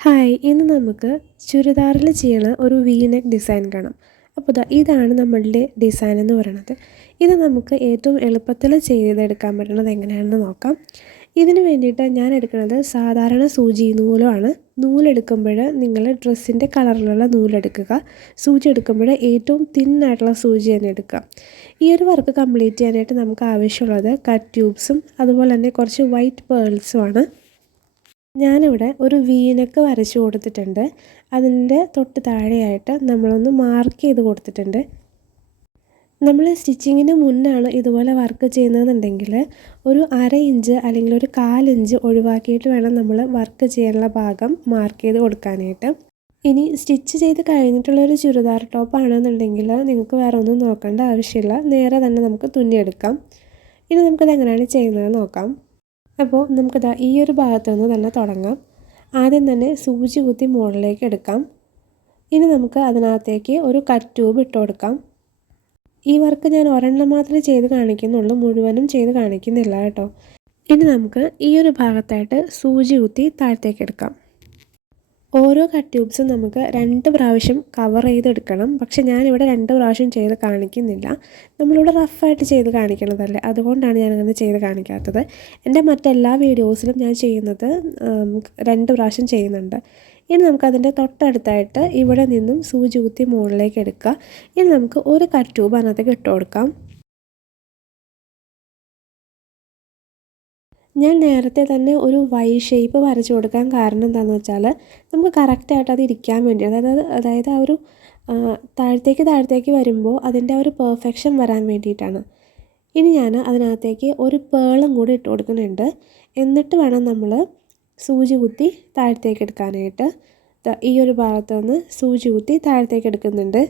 Hi ഇന്ന് നമുക്ക് ചുരിദാറിൽ ചെയ്യണ ഒരു വീനെക്ക് ഡിസൈൻ കാണാം. അപ്പോൾ ഇതാ ഇതാണ് നമ്മളുടെ ഡിസൈൻ എന്ന് പറയുന്നത് ഇത് നമുക്ക് ഏറ്റവും എളുപ്പത്തിൽ ചെയ്തെടുക്കാൻ പറ്റുന്നത് എങ്ങനെയാണെന്ന് നോക്കാം. ഇതിന് വേണ്ടിയിട്ട് ഞാൻ എടുക്കുന്നത് സാധാരണ സൂചി നൂലുമാണ് നൂലെടുക്കുമ്പോൾ നിങ്ങൾ ഡ്രസ്സിന്റെ കളറിലുള്ള നൂലെടുക്കുക. സൂചി എടുക്കുമ്പോൾ ഏറ്റവും തിന്നായിട്ടുള്ള സൂചി തന്നെ എടുക്കുക. ഈ ഒരു വർക്ക് കംപ്ലീറ്റ് ചെയ്യാനായിട്ട് നമുക്ക് ആവശ്യമുള്ളത് കട്ട് ട്യൂബ്സും അതുപോലെ തന്നെ കുറച്ച് വൈറ്റ് പേൾസുമാണ് ഞാനിവിടെ ഒരു വീനക്ക് വരച്ചു കൊടുത്തിട്ടുണ്ട്. അതിന്റെ തൊട്ട് താഴെയായിട്ട് നമ്മളൊന്ന് മാർക്ക് ചെയ്ത് കൊടുത്തിട്ടുണ്ട്. നമ്മൾ സ്റ്റിച്ചിങ്ങിന് മുന്നാണ് ഇതുപോലെ വർക്ക് ചെയ്യുന്നതെന്നുണ്ടെങ്കിൽ ഒരു അര ഇഞ്ച് അല്ലെങ്കിൽ ഒരു കാലിഞ്ച് ഒഴിവാക്കിയിട്ട് വേണം നമ്മൾ വർക്ക് ചെയ്യാനുള്ള ഭാഗം മാർക്ക് ചെയ്ത് കൊടുക്കാനായിട്ട്. ഇനി സ്റ്റിച്ച് ചെയ്ത് കഴിഞ്ഞിട്ടുള്ളൊരു ചുരിദാർ ടോപ്പ് ആണെന്നുണ്ടെങ്കിൽ നിങ്ങൾക്ക് വേറെ ഒന്നും നോക്കേണ്ട ആവശ്യമില്ല. നേരെ തന്നെ നമുക്ക് തുന്നിയെടുക്കാം ഇനി നമുക്കത് എങ്ങനെയാണ് ചെയ്യുന്നത് നോക്കാം. അപ്പോൾ നമുക്കിതാ ഈ ഒരു ഭാഗത്തു നിന്ന് തന്നെ തുടങ്ങാം. ആദ്യം തന്നെ സൂചി കുത്തി മുകളിലേക്ക് എടുക്കാം. ഇനി നമുക്ക് അതിനകത്തേക്ക് ഒരു കട്ട് ട്യൂബ് ഇട്ട് കൊടുക്കാം. ഈ വർക്ക് ഞാൻ ഒരെണ്ണം മാത്രമേ ചെയ്ത് കാണിക്കുന്നുള്ളൂ. മുഴുവനും ചെയ്ത് കാണിക്കുന്നില്ല കേട്ടോ. ഇനി നമുക്ക് ഈ ഒരു ഭാഗത്തായിട്ട് സൂചി കുത്തി താഴത്തേക്ക് എടുക്കാം. ഓരോ കട്ട് ട്യൂബ്സും നമുക്ക് രണ്ട് പ്രാവശ്യം കവർ ചെയ്തെടുക്കണം. പക്ഷെ ഞാനിവിടെ രണ്ട് പ്രാവശ്യം ചെയ്ത് കാണിക്കുന്നില്ല. നമ്മളിവിടെ റഫായിട്ട് ചെയ്ത് കാണിക്കണതല്ലേ? അതുകൊണ്ടാണ് ഞാനങ്ങനെ ചെയ്ത് കാണിക്കാത്തത്. എന്റെ മറ്റെല്ലാ വീഡിയോസിലും ഞാൻ ചെയ്യുന്നത് രണ്ട് പ്രാവശ്യം ചെയ്യുന്നുണ്ട്. ഇനി നമുക്കതിന്റെ തൊട്ടടുത്തായിട്ട് ഇവിടെ നിന്നും സൂചി കുത്തി മുകളിലേക്ക് എടുക്കുക. ഇനി നമുക്ക് ഒരു കട്ട് ട്യൂബ് അതിനകത്തേക്ക് ഇട്ട് കൊടുക്കാം. ഞാൻ നേരത്തെ തന്നെ ഒരു വൈ ഷേപ്പ് വരച്ചു കൊടുക്കാൻ കാരണം എന്താണെന്ന് വെച്ചാൽ നമുക്ക് കറക്റ്റായിട്ട് അത് ഇരിക്കാൻ വേണ്ടി അതായത് അതായത് ആ ഒരു താഴത്തേക്ക് താഴത്തേക്ക് വരുമ്പോൾ അതിന്റെ ആ ഒരു പെർഫെക്ഷൻ വരാൻ വേണ്ടിയിട്ടാണ്. ഇനി ഞാൻ അതിനകത്തേക്ക് ഒരു പേളും കൂടി ഇട്ട് കൊടുക്കുന്നുണ്ട്. എന്നിട്ട് വേണം നമ്മൾ സൂചി കുത്തി താഴത്തേക്ക് എടുക്കാനായിട്ട്. ഈ ഒരു ഭാഗത്ത് നിന്ന് സൂചി കുത്തി താഴത്തേക്ക് എടുക്കുന്നുണ്ട്.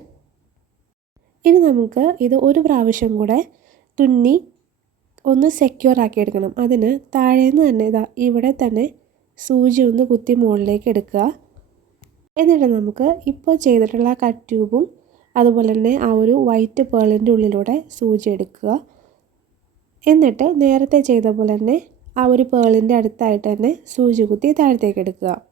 ഇനി നമുക്ക് ഇത് ഒരു പ്രാവശ്യം കൂടെ തുന്നി ഒന്ന് സെക്യൂർ ആക്കി എടുക്കണം. അതിന് താഴേന്ന് തന്നെ ഇതാ ഇവിടെ തന്നെ സൂചി ഒന്ന് കുത്തി മുകളിലേക്ക് എടുക്കുക. എന്നിട്ട് നമുക്ക് ഇപ്പോൾ ചെയ്തിട്ടുള്ള കട്ട് ട്യൂബും അതുപോലെ തന്നെ ആ ഒരു വൈറ്റ് പേളിന്റെ ഉള്ളിലൂടെ സൂചി എടുക്കുക. എന്നിട്ട് നേരത്തെ ചെയ്ത പോലെ തന്നെ ആ ഒരു പേളിന്റെ അടുത്തായിട്ട് തന്നെ സൂചി കുത്തി താഴത്തേക്ക് എടുക്കുക.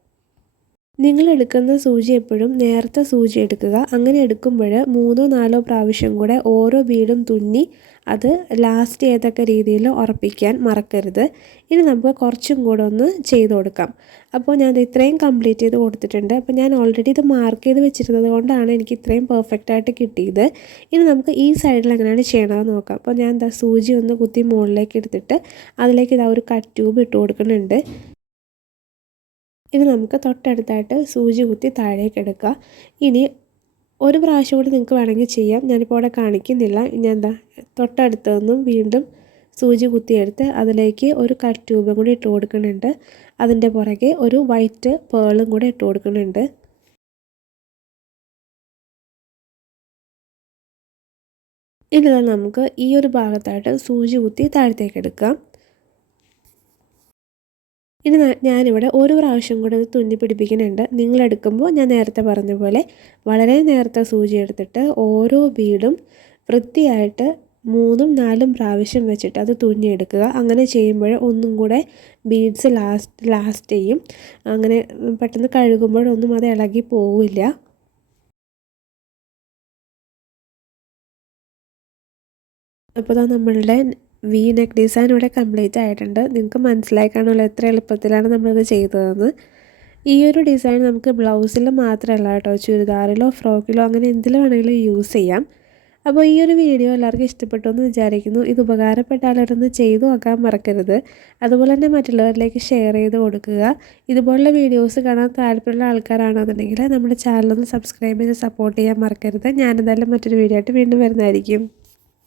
നിങ്ങൾ എടുക്കുന്ന സൂചി എപ്പോഴും നേരത്തെ സൂചി എടുക്കുക. അങ്ങനെ എടുക്കുമ്പോൾ മൂന്നോ നാലോ പ്രാവശ്യം കൂടെ ഓരോ ബീഡും തുന്നി അത് ലാസ്റ്റ് ഏതൊക്കെ രീതിയിൽ ഉറപ്പിക്കാൻ മറക്കരുത്. ഇനി നമുക്ക് കുറച്ചും കൂടെ ഒന്ന് ചെയ്ത് കൊടുക്കാം. അപ്പോൾ ഞാൻ ഇത്രയും കംപ്ലീറ്റ് ചെയ്ത് കൊടുത്തിട്ടുണ്ട്. അപ്പോൾ ഞാൻ ഓൾറെഡി ഇത് മാർക്ക് ചെയ്ത് വെച്ചിരുന്നത് കൊണ്ടാണ് എനിക്ക് ഇത്രയും പെർഫെക്റ്റ് ആയിട്ട് കിട്ടിയത്. ഇനി നമുക്ക് ഈ സൈഡിൽ എങ്ങനെയാണ് ചെയ്യണമെന്ന് നോക്കാം. അപ്പോൾ ഞാൻ എന്താ സൂചി ഒന്ന് കുത്തി മുകളിലേക്ക് എടുത്തിട്ട് അതിലേക്ക് ഇതാ ഒരു കട്ട് ട്യൂബ് ഇട്ട് കൊടുക്കുന്നുണ്ട്. ഇനി നമുക്ക് തൊട്ടടുത്തായിട്ട് സൂചി കുത്തി താഴേക്ക് എടുക്കുക ഇനി ഒരു പ്രാവശ്യം കൂടി നിങ്ങൾക്ക് വേണമെങ്കിൽ ചെയ്യാം. ഞാനിപ്പോൾ അവിടെ കാണിക്കുന്നില്ല. ഇനി എന്താ തൊട്ടടുത്ത് നിന്നും വീണ്ടും സൂചി കുത്തിയെടുത്ത് അതിലേക്ക് ഒരു കട്ട് ട്യൂബും കൂടി ഇട്ട് കൊടുക്കുന്നുണ്ട്. അതിന്റെ പുറകെ ഒരു വൈറ്റ് പേളും കൂടി ഇട്ട് കൊടുക്കുന്നുണ്ട്. ഇനി നമുക്ക് ഈ ഒരു ഭാഗത്തായിട്ട് സൂചി കുത്തി താഴത്തേക്ക് എടുക്കാം. ഇനി ഞാനിവിടെ ഒരു പ്രാവശ്യം കൂടെ ഇത് തുന്നി പിടിപ്പിക്കുന്നുണ്ട്. നിങ്ങളെടുക്കുമ്പോൾ ഞാൻ നേരത്തെ പറഞ്ഞ പോലെ വളരെ നേരത്തെ സൂചി എടുത്തിട്ട് ഓരോ ബീഡും വൃത്തിയായിട്ട് മൂന്നും നാലും പ്രാവശ്യം വെച്ചിട്ട് അത് തുന്നിയെടുക്കുക അങ്ങനെ ചെയ്യുമ്പോൾ ഒന്നും കൂടെ ബീഡ്സ് ലാസ്റ്റ് ലാസ്റ്റ് ചെയ്യും. അങ്ങനെ പെട്ടെന്ന് കഴുകുമ്പോഴൊന്നും അത് ഇളകി പോവില്ല. അപ്പോൾ നമ്മളുടെ വി നെക്ക് ഡിസൈൻ ഇവിടെ കംപ്ലീറ്റ് ആയിട്ടുണ്ട്. നിങ്ങൾക്ക് മനസ്സിലായി കാണുമല്ലോ എത്ര എളുപ്പത്തിലാണ് നമ്മളിത് ചെയ്തതെന്ന്. ഈ ഒരു ഡിസൈൻ നമുക്ക് ബ്ലൗസിൽ മാത്രമല്ല കേട്ടോ ചുരിദാറിലോ ഫ്രോക്കിലോ അങ്ങനെ എന്തിൽ വേണമെങ്കിലും യൂസ് ചെയ്യാം. അപ്പോൾ ഈ ഒരു വീഡിയോ എല്ലാവർക്കും ഇഷ്ടപ്പെട്ടു എന്ന് വിചാരിക്കുന്നു. ഇത് ഉപകാരപ്പെട്ട ആളൊരൊന്ന് ചെയ്തു നോക്കാൻ മറക്കരുത്. അതുപോലെ തന്നെ മറ്റുള്ളവരിലേക്ക് ഷെയർ ചെയ്ത് കൊടുക്കുക. ഇതുപോലുള്ള വീഡിയോസ് കാണാൻ താല്പര്യമുള്ള ആൾക്കാരാണെന്നുണ്ടെങ്കിൽ നമ്മുടെ ചാനലൊന്ന് സബ്സ്ക്രൈബ് ചെയ്ത് സപ്പോർട്ട് ചെയ്യാൻ മറക്കരുത്. ഞാനെന്തായാലും മറ്റൊരു വീഡിയോ ആയിട്ട് വീണ്ടും വരുന്നതായിരിക്കും.